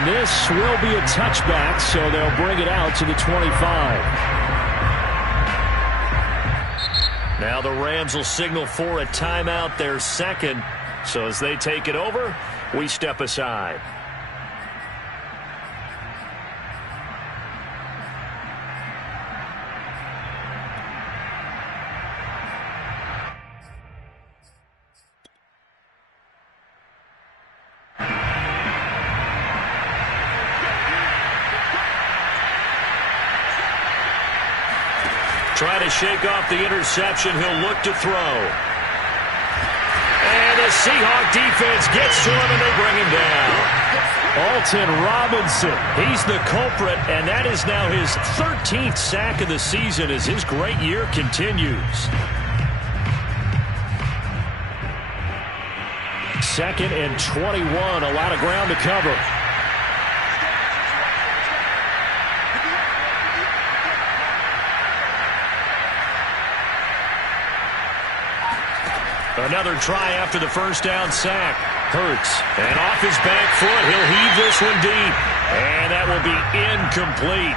And this will be a touchback, so they'll bring it out to the 25. Now the Rams will signal for a timeout, their second. So as they take it over, we step aside. Trying to shake off the interception. He'll look to throw. And the Seahawks defense gets to him, and they bring him down. Alton Robinson, he's the culprit, and that is now his 13th sack of the season as his great year continues. Second and 21, a lot of ground to cover. Another try after the first down sack. Hurts. And off his back foot, he'll heave this one deep. And that will be incomplete.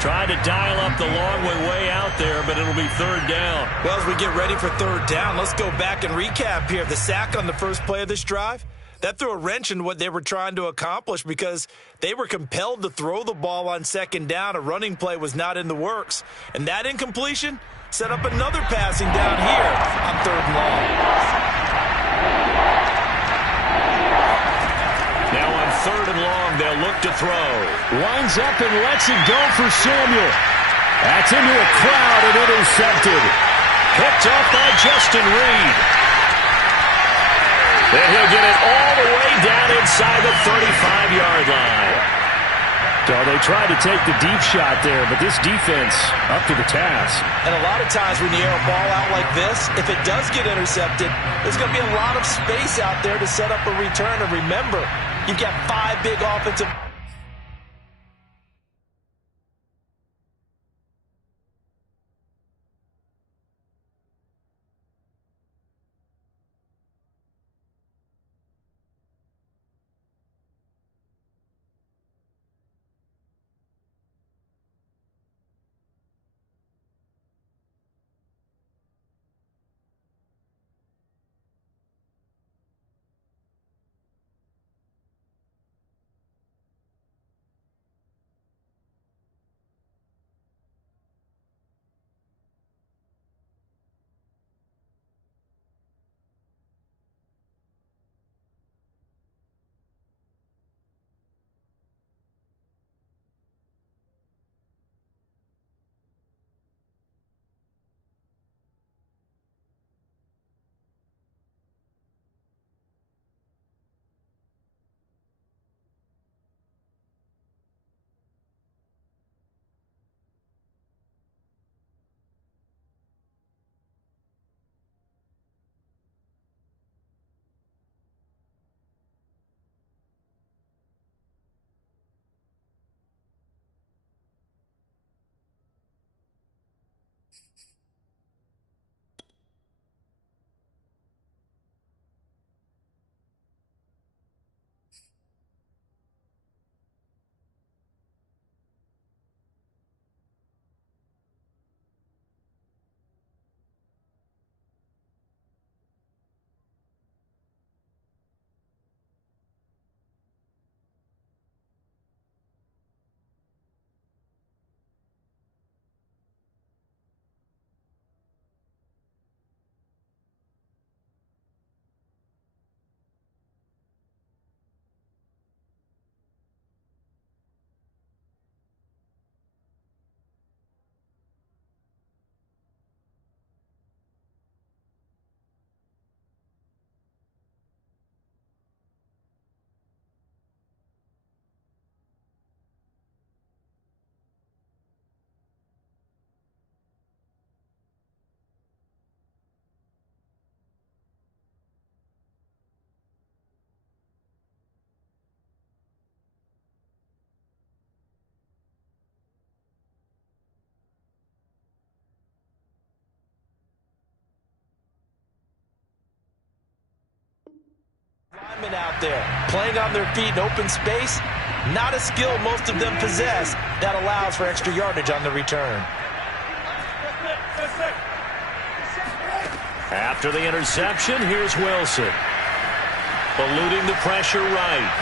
Trying to dial up the long way out there, but it'll be third down. Well, as we get ready for third down, let's go back and recap here. The sack on the first play of this drive, that threw a wrench in what they were trying to accomplish because they were compelled to throw the ball on second down. A running play was not in the works. And that incompletion set up another passing down here on third and long. Now on third and long, they'll look to throw. Lines up and lets it go for Samuel. That's into a crowd and intercepted. Picked off by Justin Reed. Then he'll get it all the way down inside the 35-yard line. So they tried to take the deep shot there, but this defense up to the task. And a lot of times when you air a ball out like this, if it does get intercepted, there's going to be a lot of space out there to set up a return. And remember, you've got 5 big offensive... Linemen out there playing on their feet in open space. Not a skill most of them possess that allows for extra yardage on the return. After the interception, here's Wilson. Eluding the pressure right.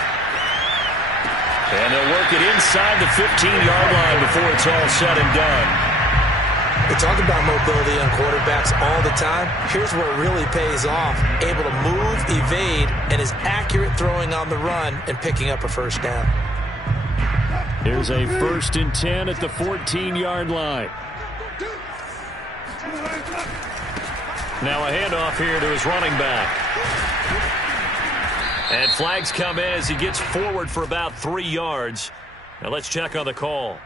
And they'll work it inside the 15-yard line before it's all said and done. We talk about mobility on quarterbacks all the time. Here's where it really pays off. Able to move, evade, and is accurate throwing on the run and picking up a first down. Here's a 1st and 10 at the 14-yard line. Now a handoff here to his running back. And flags come in as he gets forward for about 3 yards. Now let's check on the call.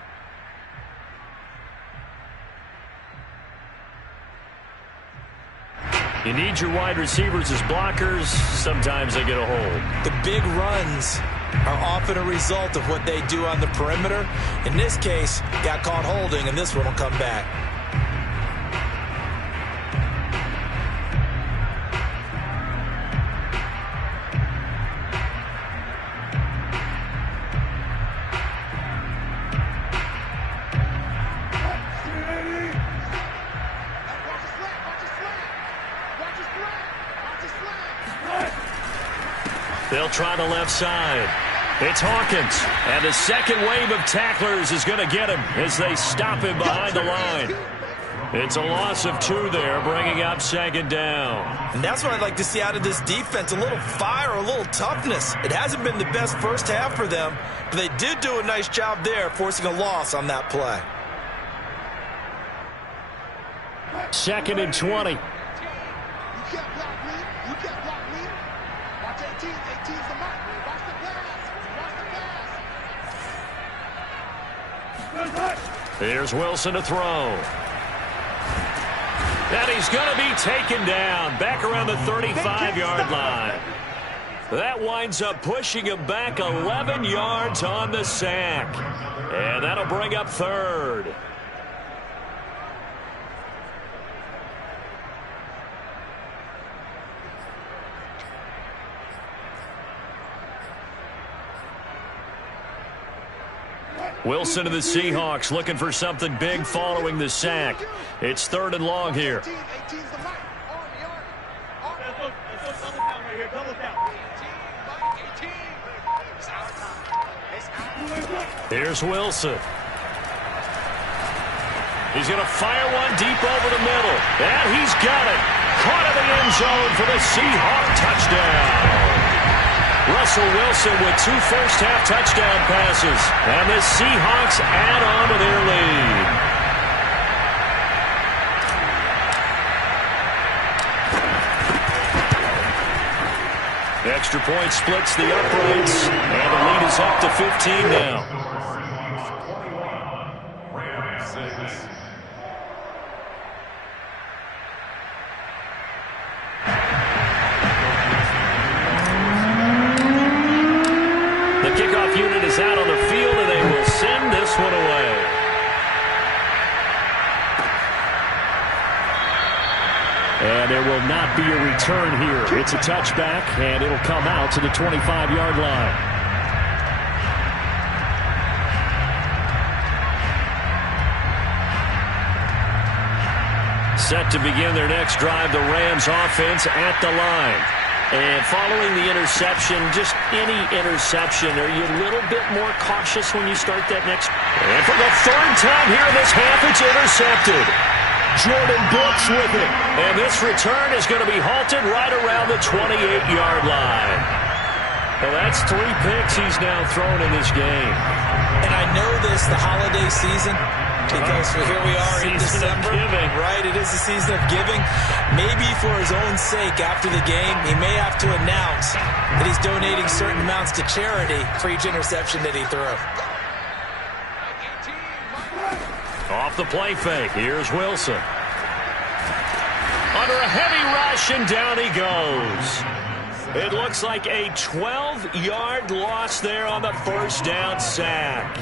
You need your wide receivers as blockers. Sometimes they get a hold. The big runs are often a result of what they do on the perimeter. In this case, got caught holding, and this one will come back. They'll try the left side. It's Hawkins. And the second wave of tacklers is going to get him as they stop him behind the line. It's a loss of 2 there, bringing up 2nd down. And that's what I'd like to see out of this defense, a little fire, a little toughness. It hasn't been the best first half for them, but they did do a nice job there, forcing a loss on that play. 2nd and 20. Here's Wilson to throw. And he's going to be taken down back around the 35-yard line. That winds up pushing him back 11 yards on the sack. And that'll bring up 3rd. Wilson to the Seahawks looking for something big following the sack. It's 3rd and long here. Here's Wilson. He's going to fire one deep over the middle. And he's got it. Caught in the end zone for the Seahawk touchdown. Russell Wilson with 2 first-half touchdown passes. And the Seahawks add on to their lead. The extra point splits the uprights. And the lead is up to 15 now. Kickoff unit is out on the field, and they will send this one away. And there will not be a return here. It's a touchback, and it'll come out to the 25-yard line. Set to begin their next drive, the Rams offense at the line. And following the interception, just any interception, are you a little bit more cautious when you start that next? And for the 3rd time here in this half, it's intercepted. Jordan Brooks with it. And this return is going to be halted right around the 28-yard line. Well, that's 3 picks he's now thrown in this game. And I know this, the holiday season, because here we are in December, right? It is the season of giving. Maybe for his own sake after the game, he may have to announce that he's donating certain amounts to charity for each interception that he threw. Off the play fake, here's Wilson. Under a heavy rush, and down he goes. It looks like a 12-yard loss there on the 1st down sack.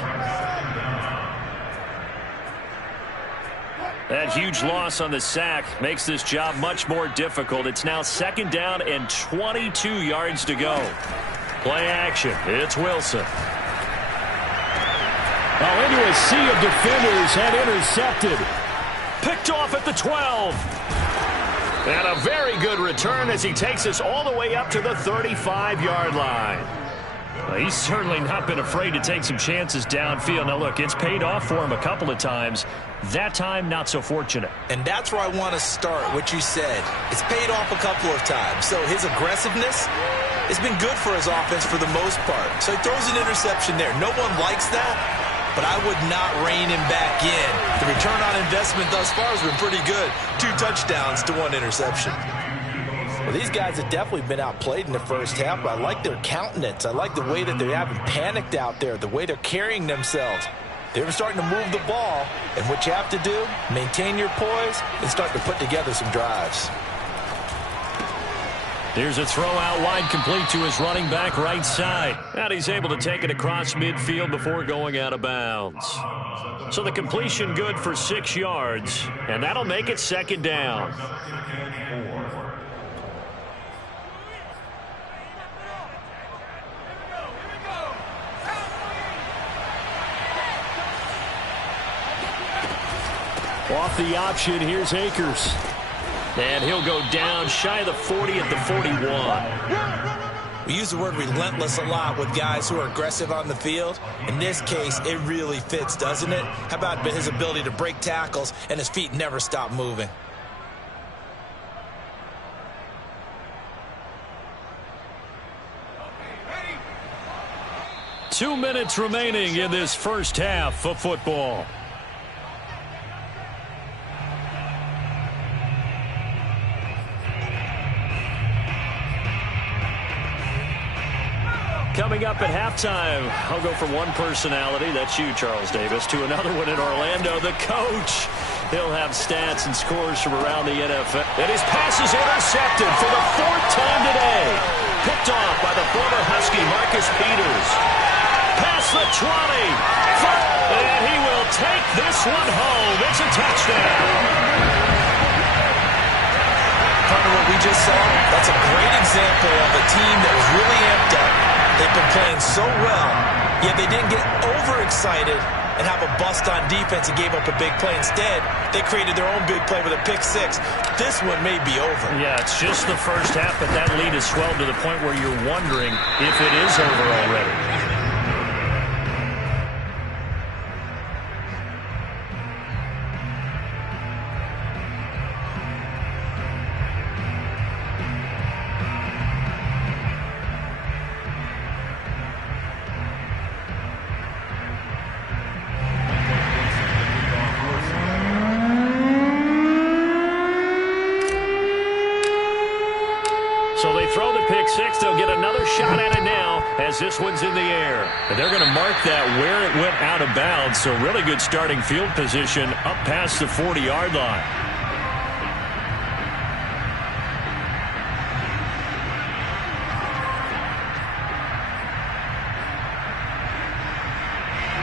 That huge loss on the sack makes this job much more difficult. It's now 2nd down and 22 yards to go. Play action. It's Wilson. Oh, into a sea of defenders and intercepted. Picked off at the 12. And a very good return as he takes us all the way up to the 35-yard line. Well, he's certainly not been afraid to take some chances downfield. Now, look, it's paid off for him a couple of times. That time, not so fortunate. And that's where I want to start, what you said. It's paid off a couple of times. So his aggressiveness has been good for his offense for the most part. So he throws an interception there. No one likes that, but I would not rein him back in. The return on investment thus far has been pretty good. 2 touchdowns to 1 interception. Well, these guys have definitely been outplayed in the first half, but I like their countenance. I like the way that they haven't panicked out there, the way they're carrying themselves. They're starting to move the ball, and what you have to do, maintain your poise and start to put together some drives. Here's a throw out wide, complete to his running back right side. And he's able to take it across midfield before going out of bounds. So the completion good for 6 yards, and that'll make it 2nd down. Off the option, here's Akers. And he'll go down shy of the 40 at the 41. We use the word relentless a lot with guys who are aggressive on the field. In this case, it really fits, doesn't it? How about his ability to break tackles and his feet never stop moving? Two minutes remaining in this first half of football. Coming up at halftime, I'll go from one personality, that's you, Charles Davis, to another one in Orlando, the coach. He'll have stats and scores from around the NFL. And his pass is intercepted for the 4th time today. Picked off by the former Husky, Marcus Peters. Past the 20. And he will take this one home. It's a touchdown. Partner, what we just saw, that's a great example of a team that was really amped up. They've been playing so well, yet they didn't get overexcited and have a bust on defense and gave up a big play. Instead, they created their own big play with a pick 6. This one may be over. Yeah, it's just the first half, but that lead has swelled to the point where you're wondering if it is over already. So they throw the pick 6. They'll get another shot at it now as this one's in the air. And they're going to mark that where it went out of bounds. So really good starting field position up past the 40-yard line.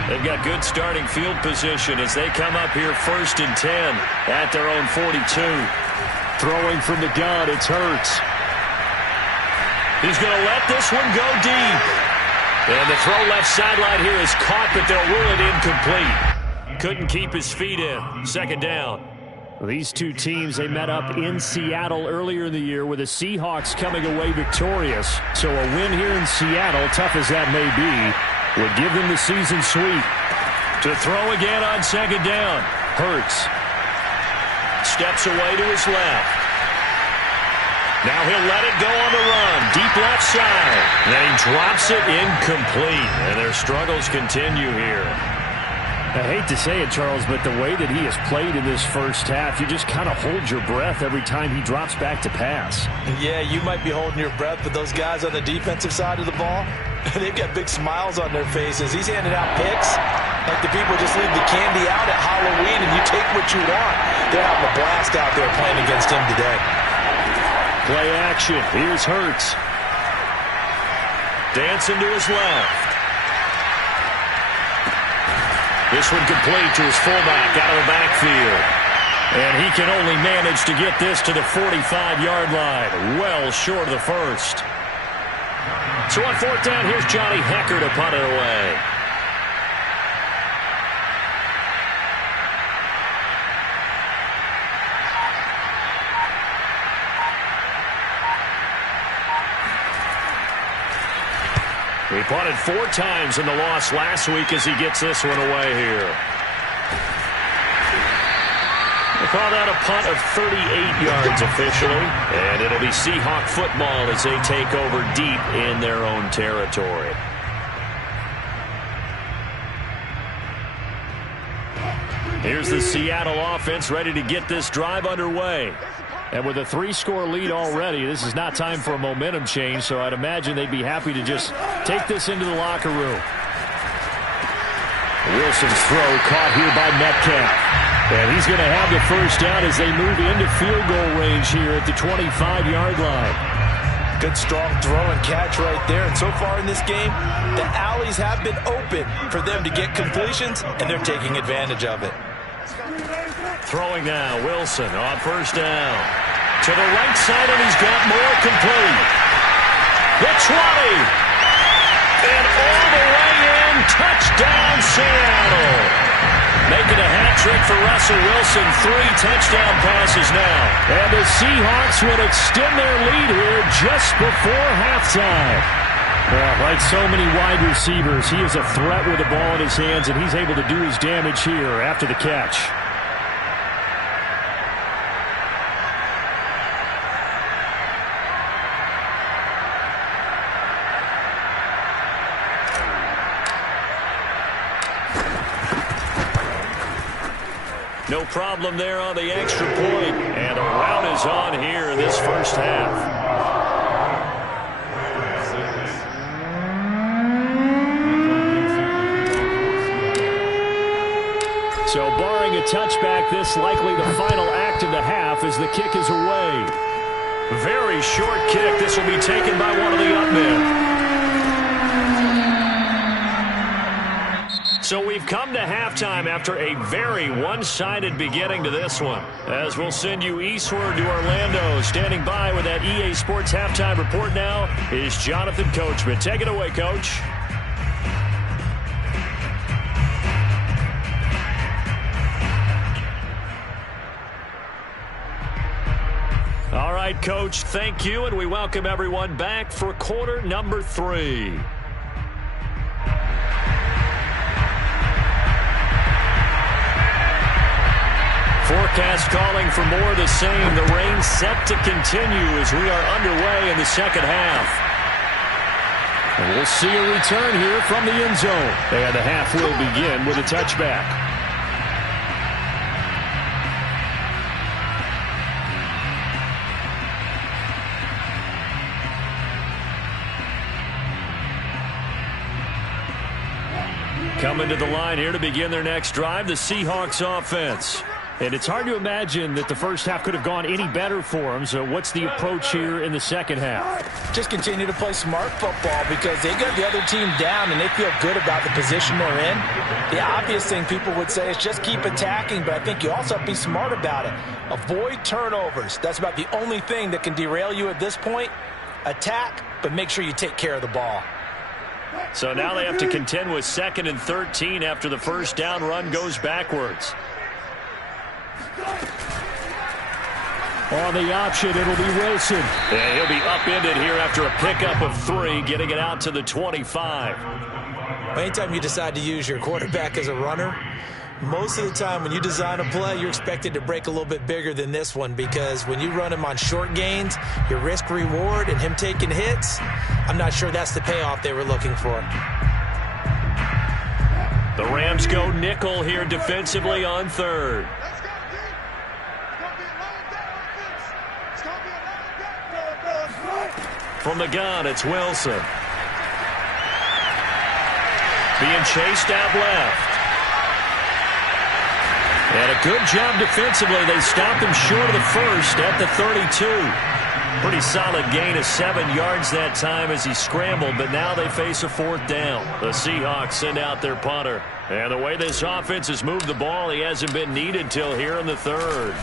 They've got good starting field position as they come up here 1st and 10 at their own 42. Throwing from the gun, it's Hurts. He's going to let this one go deep. And the throw left sideline here is caught, but they'll rule it incomplete. Couldn't keep his feet in. 2nd down. These two teams, they met up in Seattle earlier in the year with the Seahawks coming away victorious. So a win here in Seattle, tough as that may be, would give them the season sweep. To throw again on 2nd down. Hurts. Steps away to his left. Now he'll let it go on the run. Deep left side. Then he drops it incomplete. And their struggles continue here. I hate to say it, Charles, but the way that he has played in this first half, you just kind of hold your breath every time he drops back to pass. Yeah, you might be holding your breath, but those guys on the defensive side of the ball, they've got big smiles on their faces. He's handing out picks like the people just leave the candy out at Halloween and you take what you want. They're having a blast out there playing against him today. Play action. Here's Hurts. Dancing to his left. This one complete to his fullback out of the backfield. And he can only manage to get this to the 45-yard line. Well short of the first. So on 4th down, here's Johnny Hecker to punt it away. He punted 4 times in the loss last week as he gets this one away here. We'll call that a punt of 38 yards officially. And it'll be Seahawk football as they take over deep in their own territory. Here's the Seattle offense ready to get this drive underway. And with a 3-score lead already, this is not time for a momentum change, so I'd imagine they'd be happy to just take this into the locker room. Wilson's throw caught here by Metcalf. And he's going to have the first down as they move into field goal range here at the 25-yard line. Good strong throw and catch right there. And so far in this game, the alleys have been open for them to get completions, and they're taking advantage of it. Throwing now, Wilson on first down. To the right side, and he's got more complete. The 20. And all the way in, touchdown Seattle. Making a hat trick for Russell Wilson, 3 touchdown passes now. And the Seahawks will extend their lead here just before halftime. Well, like so many wide receivers, he is a threat with the ball in his hands, and he's able to do his damage here after the catch. No problem there on the extra point. And the route is on here in this first half. So barring a touchback, this likely the final act of the half as the kick is away. Very short kick. This will be taken by one of the up men. So we've come to halftime after a very one-sided beginning to this one. As we'll send you eastward to Orlando. Standing by with that EA Sports halftime report now is Jonathan Coachman. Take it away, Coach. All right, Coach, thank you, and we welcome everyone back for quarter number 3. Forecast calling for more of the same. The rain set to continue as we are underway in the second half. And we'll see a return here from the end zone. And the half will begin with a touchback. Coming to the line here to begin their next drive, the Seahawks offense. And it's hard to imagine that the first half could have gone any better for them. So what's the approach here in the second half? Just continue to play smart football because they got the other team down and they feel good about the position they're in. The obvious thing people would say is just keep attacking, but I think you also have to be smart about it. Avoid turnovers. That's about the only thing that can derail you at this point. Attack, but make sure you take care of the ball. So now they have to contend with 2nd and 13 after the first down run goes backwards. On the option, it'll be Wilson. And he'll be upended here after a pickup of 3, getting it out to the 25. Anytime you decide to use your quarterback as a runner, most of the time when you design a play, you're expected to break a little bit bigger than this one because when you run him on short gains, your risk-reward and him taking hits, I'm not sure that's the payoff they were looking for. The Rams go nickel here defensively on 3rd. From the gun, it's Wilson. Being chased out left. And a good job defensively. They stopped him short of the first at the 32. Pretty solid gain of 7 yards that time as he scrambled, but now they face a 4th down. The Seahawks send out their punter. And the way this offense has moved the ball, he hasn't been needed till here in the 3rd.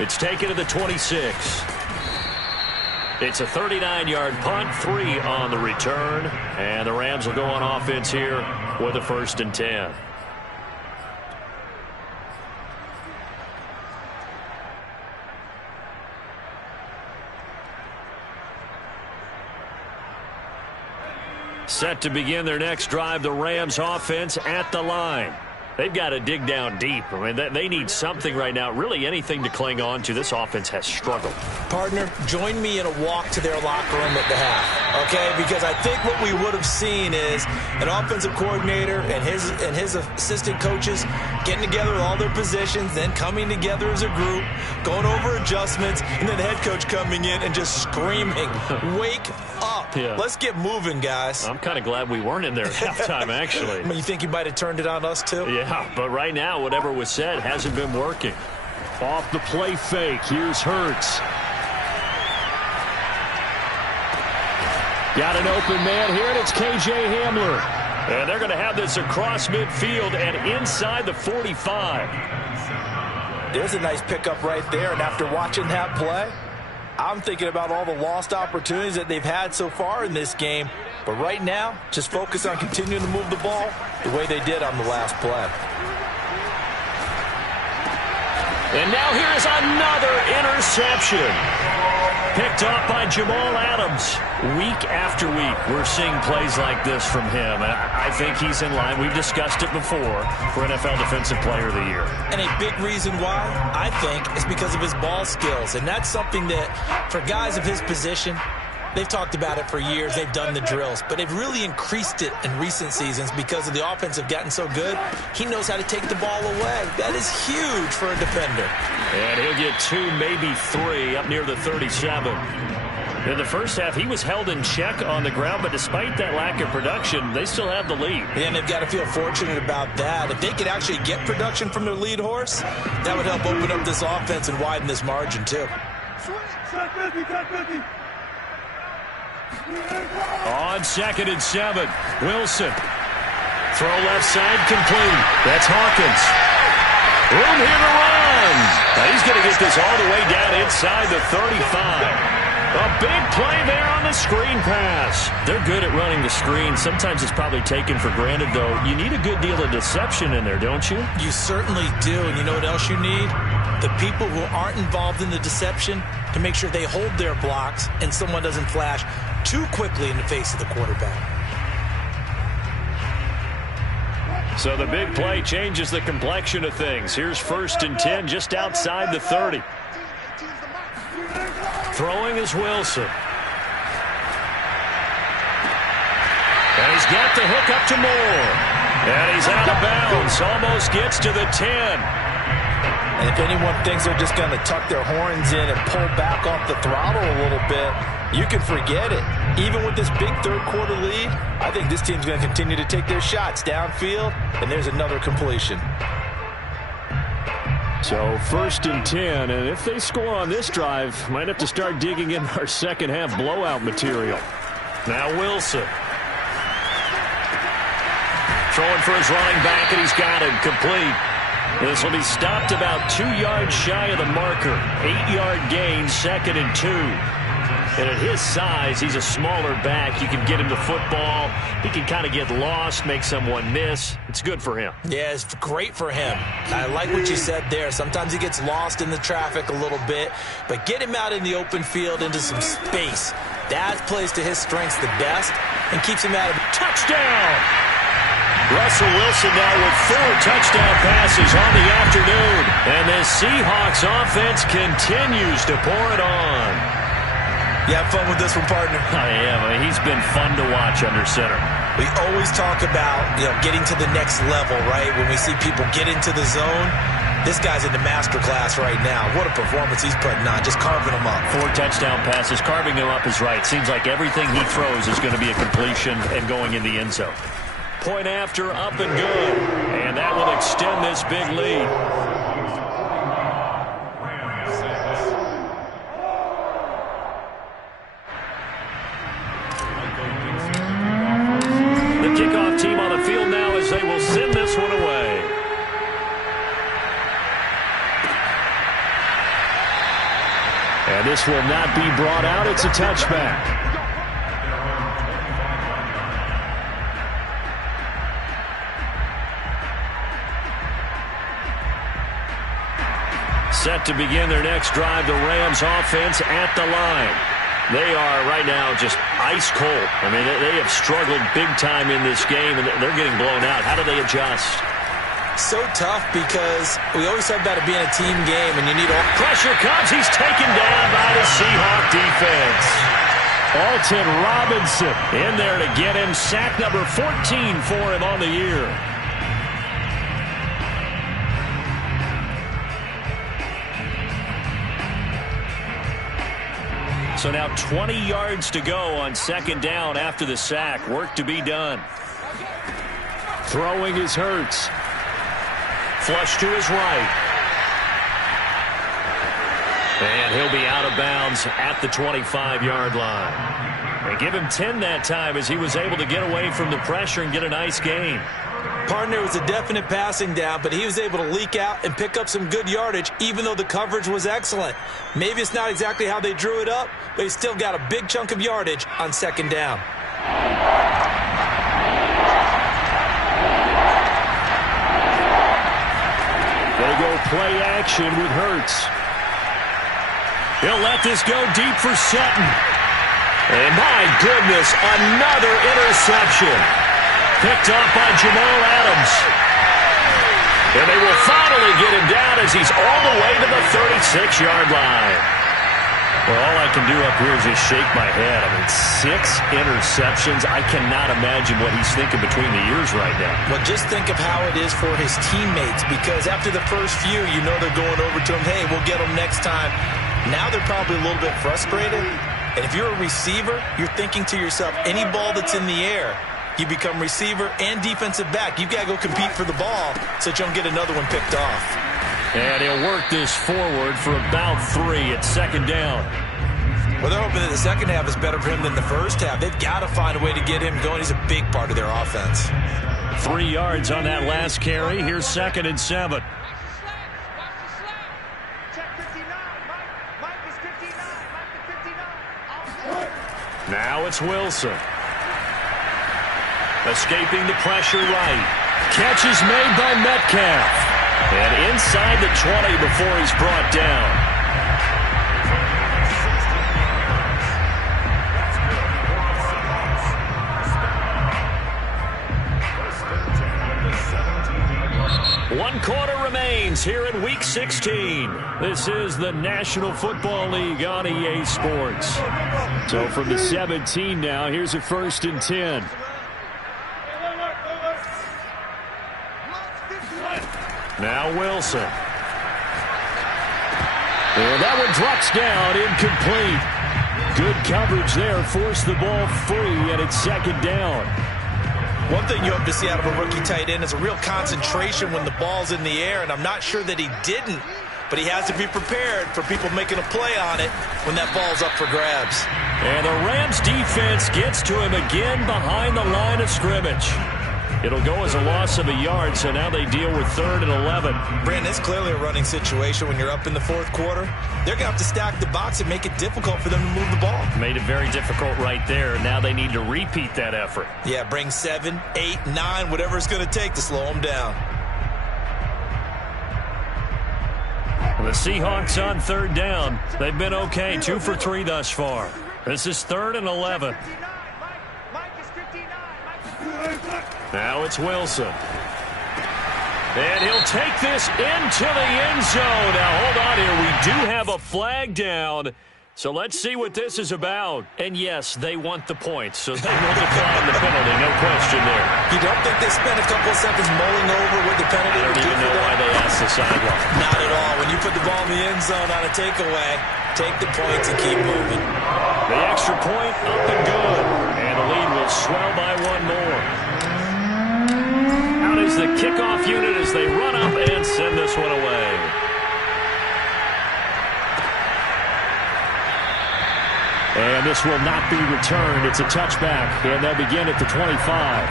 It's taken to the 26. It's a 39-yard punt, 3 on the return. And the Rams will go on offense here with a 1st and 10. Set to begin their next drive, the Rams offense at the line. They've got to dig down deep. I mean, they need something right now, really anything to cling on to. This offense has struggled. Partner, join me in a walk to their locker room at the half, okay? Because I think what we would have seen is an offensive coordinator and his assistant coaches getting together with all their positions, then coming together as a group, going over adjustments, and then the head coach coming in and just screaming, wake up. Yeah. Let's get moving, guys. I'm kind of glad we weren't in there at halftime, actually. I mean, you think you might have turned it on us, too? Yeah, but right now, whatever was said hasn't been working. Off the play fake, here's Hurts. Got an open man here, and it's K.J. Hamler. And they're going to have this across midfield and inside the 45. There's a nice pickup right there, and after watching that play, I'm thinking about all the lost opportunities that they've had so far in this game. But right now, just focus on continuing to move the ball the way they did on the last play. And now here's another interception. Picked off by Jamal Adams. Week after week, we're seeing plays like this from him. I think he's in line. We've discussed it before for NFL Defensive Player of the Year. And a big reason why, I think, is because of his ball skills. And that's something that, for guys of his position, they've talked about it for years. They've done the drills. But they've really increased it in recent seasons because of the offense have gotten so good. He knows how to take the ball away. That is huge for a defender. And he'll get 2, maybe 3 up near the 37. In the first half, he was held in check on the ground, but despite that lack of production, they still have the lead. And they've got to feel fortunate about that. If they could actually get production from their lead horse, that would help open up this offense and widen this margin, too. On 2nd and 7, Wilson. Throw left side complete. That's Hawkins. Room here to run. Now he's going to get this all the way down inside the 35. A big play there on the screen pass. They're good at running the screen. Sometimes it's probably taken for granted, though. You need a good deal of deception in there, don't you? You certainly do. And you know what else you need? The people who aren't involved in the deception to make sure they hold their blocks and someone doesn't flash too quickly in the face of the quarterback. So the big play changes the complexion of things. Here's 1st and 10 just outside the 30. Throwing is Wilson. And he's got the hook up to Moore. And he's out of bounds. Almost gets to the 10. And if anyone thinks they're just going to tuck their horns in and pull back off the throttle a little bit, you can forget it. Even with this big third-quarter lead, I think this team's going to continue to take their shots downfield, and there's another completion. So 1st and 10, and if they score on this drive, might have to start digging in our second-half blowout material. Now Wilson. Throwing for his running back, and he's got him complete. This will be stopped about 2 yards shy of the marker. 8-yard gain, 2nd and 2. And at his size, he's a smaller back. You can get him the football. He can kind of get lost, make someone miss. It's good for him. Yeah, it's great for him. I like what you said there. Sometimes he gets lost in the traffic a little bit, but get him out in the open field into some space. That plays to his strengths the best and keeps him out of touchdown. Russell Wilson now with 4 touchdown passes on the afternoon. And the Seahawks offense continues to pour it on. You have fun with this one, partner? I am. I mean, he's been fun to watch under center. We always talk about, getting to the next level, right? When we see people get into the zone, this guy's in the master class right now. What a performance he's putting on, just carving them up. 4 touchdown passes. Carving him up is right. Seems like everything he throws is going to be a completion and going in the end zone. Point after, up and good. And that will extend this big lead. The kickoff team on the field now as they will send this one away. And this will not be brought out. It's a touchback. Set to begin their next drive, the Rams offense at the line. They are right now just ice cold. I mean, they have struggled big time in this game, and they're getting blown out. How do they adjust? So tough because we always talk about it being a team game, and you need all... Pressure comes. He's taken down by the Seahawks defense. Alton Robinson in there to get him. Sack number 14 for him on the year. So now 20 yards to go on second down after the sack. Work to be done. Throwing is Hurts. Flush to his right. And he'll be out of bounds at the 25-yard line. They give him 10 that time as he was able to get away from the pressure and get a nice gain. Partner was a definite passing down, but he was able to leak out and pick up some good yardage, even though the coverage was excellent. Maybe it's not exactly how they drew it up, but he still got a big chunk of yardage on second down. They go play action with Hurts. He'll let this go deep for Sutton. And my goodness, another interception. Picked off by Jamal Adams. And they will finally get him down as he's all the way to the 36-yard line. Well, all I can do up here is just shake my head. I mean, 6 interceptions. I cannot imagine what he's thinking between the ears right now. Well, just think of how it is for his teammates, because after the first few, you know they're going over to him, hey, we'll get them next time. Now they're probably a little bit frustrated. And if you're a receiver, you're thinking to yourself, any ball that's in the air, you become receiver and defensive back. You've got to go compete for the ball so that you don't get another one picked off. And he'll work this forward for about 3 at second down. Well, they're hoping that the second half is better for him than the first half. They've got to find a way to get him going. He's a big part of their offense. 3 yards on that last carry. Here's 2nd and 7. Now it's Wilson. Escaping the pressure right. Catch is made by Metcalf. And inside the 20 before he's brought down. One quarter remains here in Week 16. This is the National Football League on EA Sports. So from the 17 now, here's a 1st and 10. Now Wilson. And that one drops down, incomplete. Good coverage there, forced the ball free, and it's second down. One thing you hope to see out of a rookie tight end is a real concentration when the ball's in the air, and I'm not sure that he didn't, but he has to be prepared for people making a play on it when that ball's up for grabs. And the Rams defense gets to him again behind the line of scrimmage. It'll go as a loss of a yard, so now they deal with 3rd and 11. Brandon, it's clearly a running situation when you're up in the 4th quarter. They're going to have to stack the box and make it difficult for them to move the ball. Made it very difficult right there. Now they need to repeat that effort. Yeah, bring 7, 8, 9, whatever it's going to take to slow them down. The Seahawks on 3rd down. They've been okay, 2 for 3 thus far. This is 3rd and 11. Now it's Wilson. And he'll take this into the end zone. Now, hold on here. We do have a flag down. So let's see what this is about. And, yes, they want the points, so they will decline the penalty. No question there. You don't think they spent a couple of seconds mulling over what the penalty would do for them? I don't even know why they asked the sideline. Not at all. When you put the ball in the end zone on a takeaway, take the points and keep moving. The extra point up and good. And the lead will swell by 1 more. Out is the kickoff unit as they run up and send this one away. And this will not be returned. It's a touchback, and they'll begin at the 25.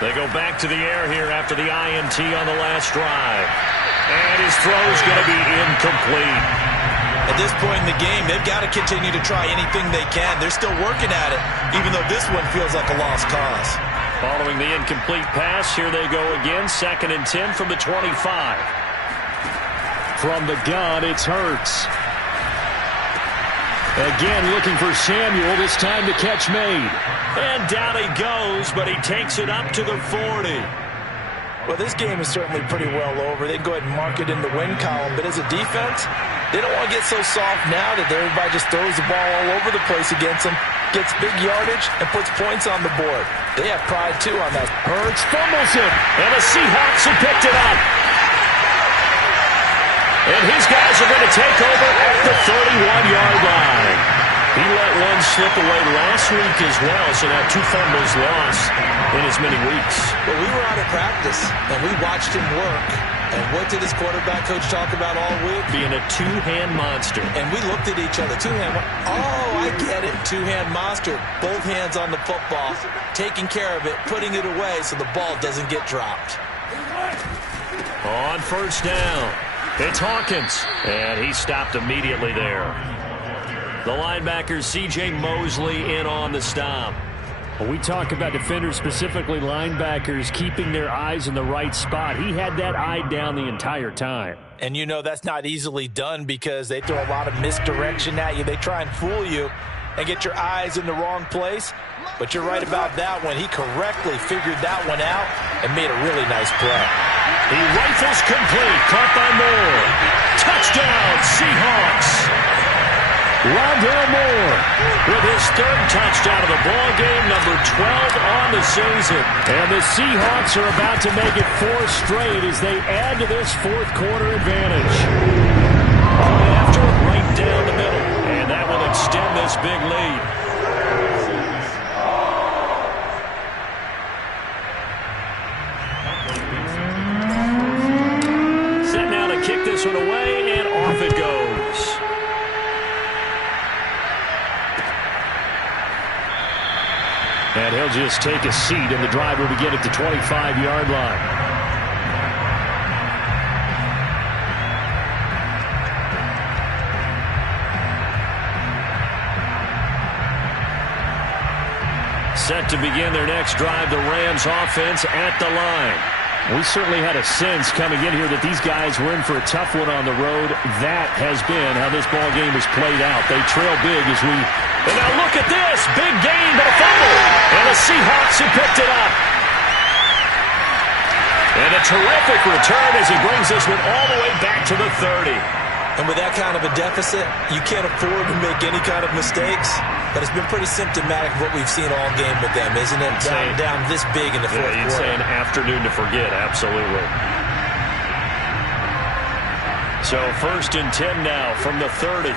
They go back to the air here after the INT on the last drive. And his throw's going to be incomplete. At this point in the game, they've got to continue to try anything they can. They're still working at it, even though this one feels like a lost cause. Following the incomplete pass, here they go again. 2nd and 10 from the 25. From the gun, it's Hurts. Again looking for Samuel, this time the catch made. And down he goes, but he takes it up to the 40. Well, this game is certainly pretty well over. They can go ahead and mark it in the win column, but as a defense, they don't want to get so soft now that everybody just throws the ball all over the place against them, gets big yardage, and puts points on the board. They have pride, too, on that. Hurts fumbles it, and the Seahawks have picked it up. And his guys are going to take over at the 31-yard line. He let one slip away last week as well, so now 2 fumbles lost in as many weeks. Well, we were out at practice, and we watched him work. And what did his quarterback coach talk about all week? Being a 2-hand monster. And we looked at each other. 2-hand. Oh, I get it. 2-hand monster. Both hands on the football, taking care of it, putting it away so the ball doesn't get dropped. On 1st down, it's Hawkins. And he stopped immediately there. The linebacker, C.J. Mosley, in on the stop. Well, we talk about defenders, specifically linebackers, keeping their eyes in the right spot. He had that eye down the entire time. And you know that's not easily done because they throw a lot of misdirection at you. They try and fool you and get your eyes in the wrong place. But you're right about that one. He correctly figured that one out and made a really nice play. He rifles complete, caught by Moore. Touchdown, Seahawks. Rondale Moore with his 3rd touchdown of the ball game, number 12 on the season. And the Seahawks are about to make it 4 straight as they add to this 4th quarter advantage. After it right down the middle, and that will extend this big lead. Set now to kick this one away, and off it goes. And he'll just take a seat, and the drive will begin at the 25-yard line. Set to begin their next drive, the Rams offense at the line. We certainly had a sense coming in here that these guys were in for a tough one on the road. That has been how this ball game has played out. They trail big as we... And now look at this. Big gain, but a fumble. And the Seahawks have picked it up. And a terrific return as he brings this one all the way back to the 30. And with that kind of a deficit, you can't afford to make any kind of mistakes. But it's been pretty symptomatic of what we've seen all game with them, isn't it? Down this big in the 4th quarter. You'd say an afternoon to forget, absolutely. So 1st and 10 now from the 30.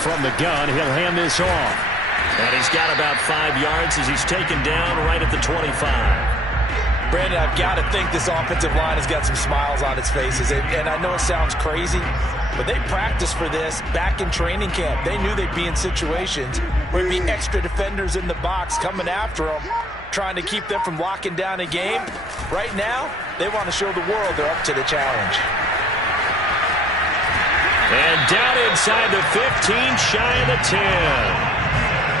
From the gun, he'll hand this off. And he's got about 5 yards as he's taken down right at the 25. Brandon, I've got to think this offensive line has got some smiles on its faces. And I know it sounds crazy, but they practiced for this back in training camp. They knew they'd be in situations where there'd be extra defenders in the box coming after them, trying to keep them from locking down a game. Right now, they want to show the world they're up to the challenge. And down inside the 15, shy of the 10.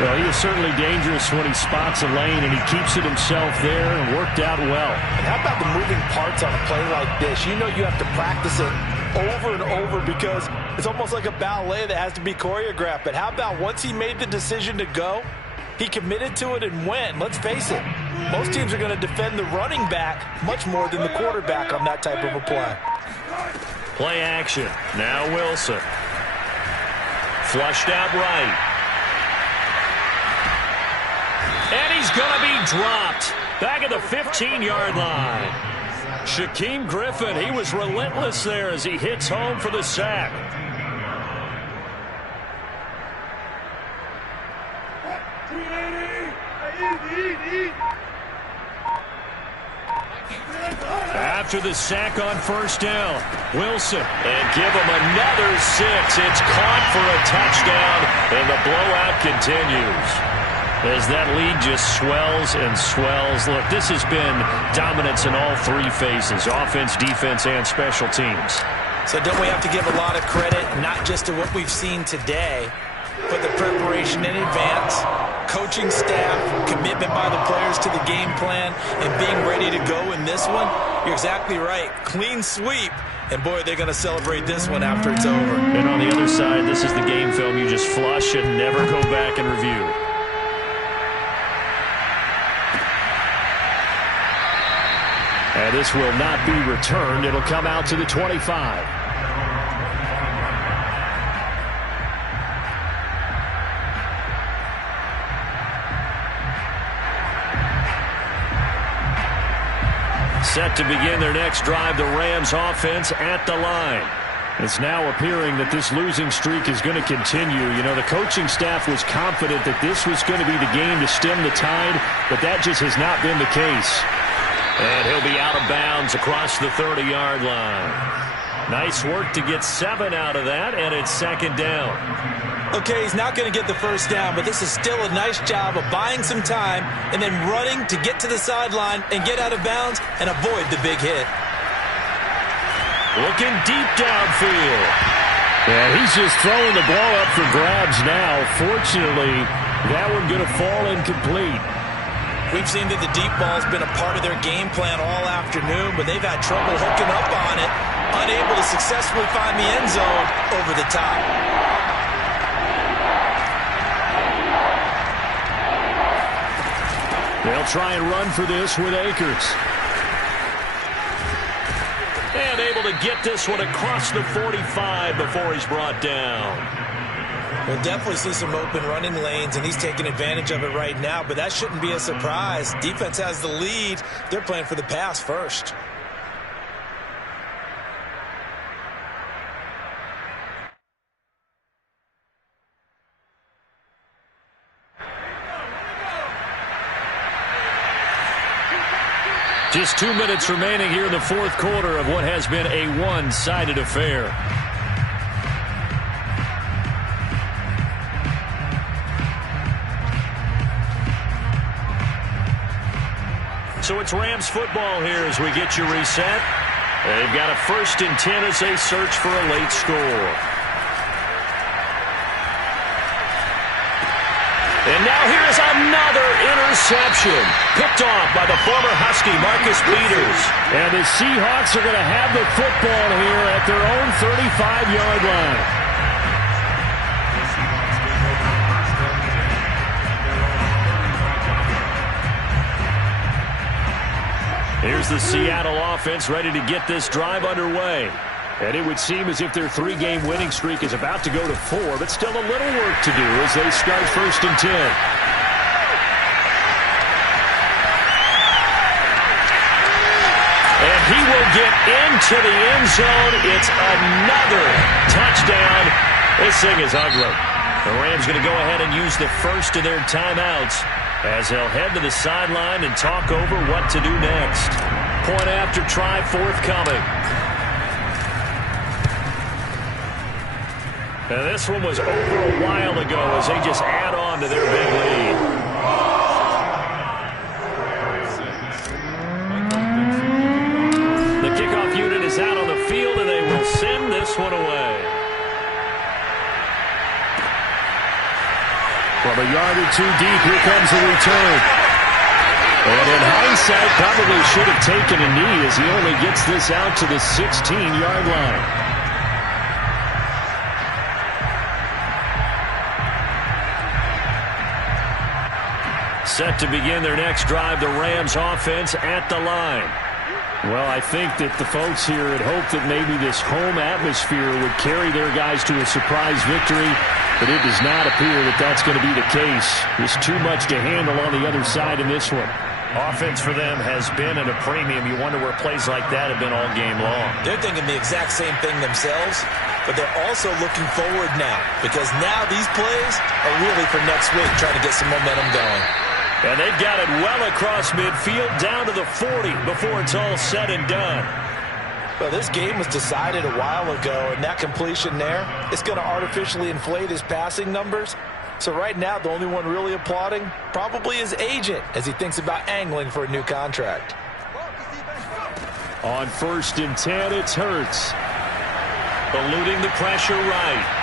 Well, he is certainly dangerous when he spots a lane, and he keeps it himself there and worked out well. And how about the moving parts on a play like this? You know you have to practice it over and over because it's almost like a ballet that has to be choreographed. But how about once he made the decision to go, he committed to it and went. Let's face it, most teams are going to defend the running back much more than the quarterback on that type of a play. Play action. Now Wilson. Flushed out right. And he's going to be dropped. Back at the 15-yard line. Shaquem Griffin, he was relentless there as he hits home for the sack. After the sack on first down, Wilson. And give him another 6. It's caught for a touchdown, and the blowout continues. As that lead just swells and swells. Look, this has been dominance in all three phases, offense, defense, and special teams. So don't we have to give a lot of credit, not just to what we've seen today, but the preparation in advance, coaching staff, commitment by the players to the game plan, and being ready to go in this one? You're exactly right. Clean sweep. And, boy, they're going to celebrate this one after it's over. And on the other side, this is the game film you just flush and never go back and review. And this will not be returned. It'll come out to the 25. Set to begin their next drive, the Rams offense at the line. It's now appearing that this losing streak is going to continue. You know, the coaching staff was confident that this was going to be the game to stem the tide, but that just has not been the case. And he'll be out of bounds across the 30-yard line. Nice work to get 7 out of that, and it's second down. Okay, he's not going to get the first down, but this is still a nice job of buying some time and then running to get to the sideline and get out of bounds and avoid the big hit. Looking deep downfield. And he's just throwing the ball up for grabs now. Fortunately, that one going to fall incomplete. We've seen that the deep ball's been a part of their game plan all afternoon, but they've had trouble hooking up on it, unable to successfully find the end zone over the top. They'll try and run for this with Akers. And able to get this one across the 45 before he's brought down. We'll definitely see some open running lanes, and he's taking advantage of it right now, but that shouldn't be a surprise. Defense has the lead. They're playing for the pass first. Just 2 minutes remaining here in the fourth quarter of what has been a one-sided affair. So it's Rams football here as we get you reset. They've got a 1st and 10 as they search for a late score. And now here is another interception. Picked off by the former Husky, Marcus Peters. And the Seahawks are going to have the football here at their own 35-yard line. Here's the Seattle offense ready to get this drive underway. And it would seem as if their 3-game winning streak is about to go to 4, but still a little work to do as they start 1st and 10. And he will get into the end zone. It's another touchdown. This thing is ugly. The Rams going to go ahead and use the first of their timeouts as they'll head to the sideline and talk over what to do next. Point after try forthcoming. And this one was over a while ago as they just add on to their big lead. The kickoff unit is out on the field, and they will send this one away. From a yard or two deep, here comes the return. And in hindsight, probably should have taken a knee as he only gets this out to the 16-yard line. Set to begin their next drive, the Rams offense at the line. Well, I think that the folks here had hoped that maybe this home atmosphere would carry their guys to a surprise victory, but it does not appear that that's going to be the case. There's too much to handle on the other side in this one. Offense for them has been at a premium. You wonder where plays like that have been all game long. They're thinking the exact same thing themselves, but they're also looking forward now because now these plays are really for next week, trying to get some momentum going. And they've got it well across midfield down to the 40 before it's all said and done. Well, this game was decided a while ago, and that completion there is going to artificially inflate his passing numbers. So right now, the only one really applauding probably his agent as he thinks about angling for a new contract. On 1st and 10, it's Hurts. Eluding the pressure right.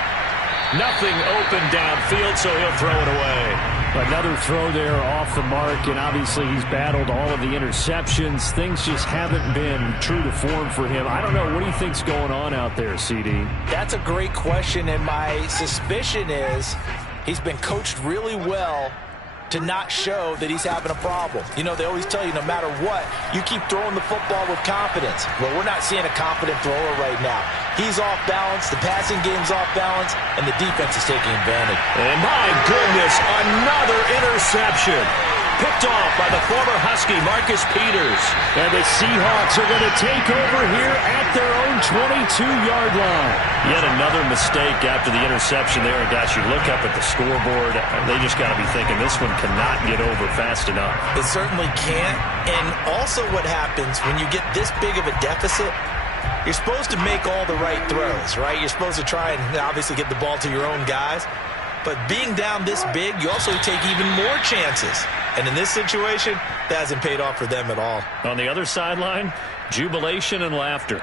Nothing open downfield, so he'll throw it away. Another throw there off the mark, and obviously he's battled all of the interceptions. Things just haven't been true to form for him. I don't know. What do you think's going on out there, CD? That's a great question, and my suspicion is he's been coached really well to not show that he's having a problem. You know, they always tell you no matter what, you keep throwing the football with confidence. Well, we're not seeing a confident thrower right now. He's off balance, the passing game's off balance, and the defense is taking advantage. And my goodness, another interception. Picked off by the former Husky, Marcus Peters. And the Seahawks are going to take over here at their own 22-yard line. Yet another mistake after the interception there. And guys, you look up at the scoreboard, they just got to be thinking this one cannot get over fast enough. It certainly can't. And also what happens when you get this big of a deficit, you're supposed to make all the right throws, right? You're supposed to try and obviously get the ball to your own guys. But being down this big, you also take even more chances. And in this situation, that hasn't paid off for them at all. On the other sideline, jubilation and laughter.